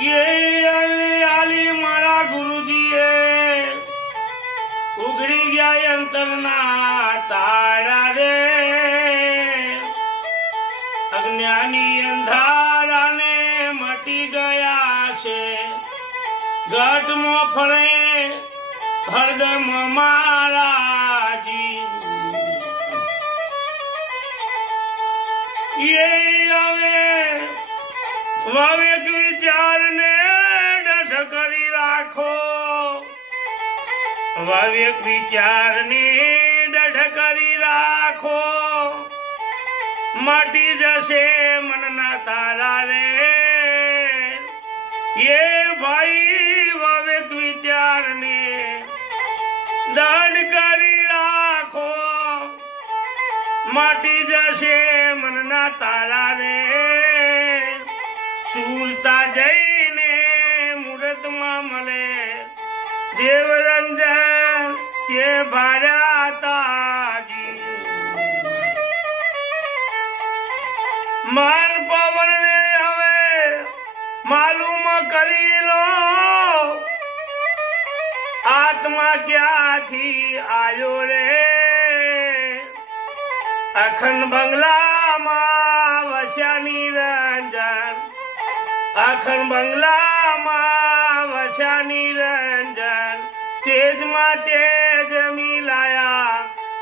ये आली मारा गुरुजी उघड़ी गया अंतरना तारा रे अज्ञानी अंधारा ने मटी गया से घट मो फरे हरदम मारा जी ये आवे वावेक विचार ने डठ करी राखो वावेक विचार ने डठ करी राखो माटी जैसे मन ना तारा रे ये भाई वावेक विचार ने डठ करी राखो माटी जैसे मन ना तारा रे सूरता जैने मूर्त मामले देवरंजन के भाराता जी मन पवन ने हवे मालूम करी लो आत्मा क्या थी आयो रे अखंड बंगला मां वस्या निरंजन अखंड बंगला मां वस्या निरंजन तेज मां तेज मिलाया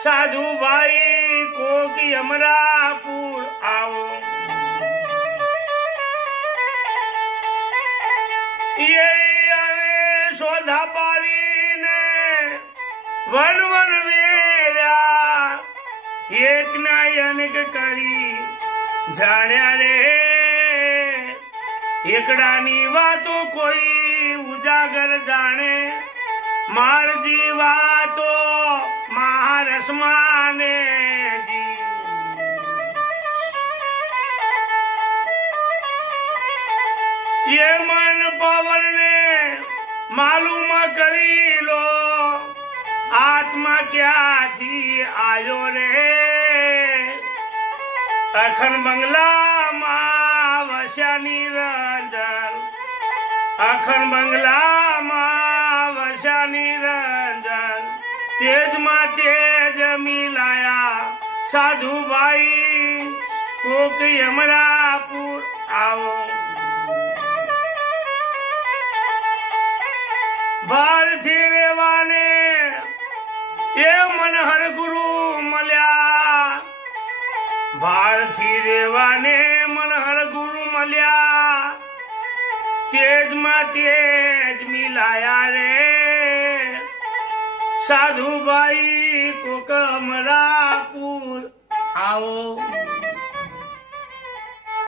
साधु भाई को कि अमरापुर आओ ये आवे शोधा पाली ने वन वन वेरा एक नायनिक करी जाण्या रे एकड़ानी वातो कोई उजागर जाने मार जीवा तो महारस माने जी ये मन पवन ने मालूम करी लो आत्मा क्या थी आयो रे अखंड बंगला मां वस्या निरंजन अखंड बंगला मां वस्या निरंजन तेज मां तेज मिलाया साधु भाई को कि अमरापुर आओ भारती रेवाने ये मनहर गुरु मल्या भारती रेवाने मनहर गुरु मल्या तेज मां तेज मिलाया रे साधु भाई को कमरापुर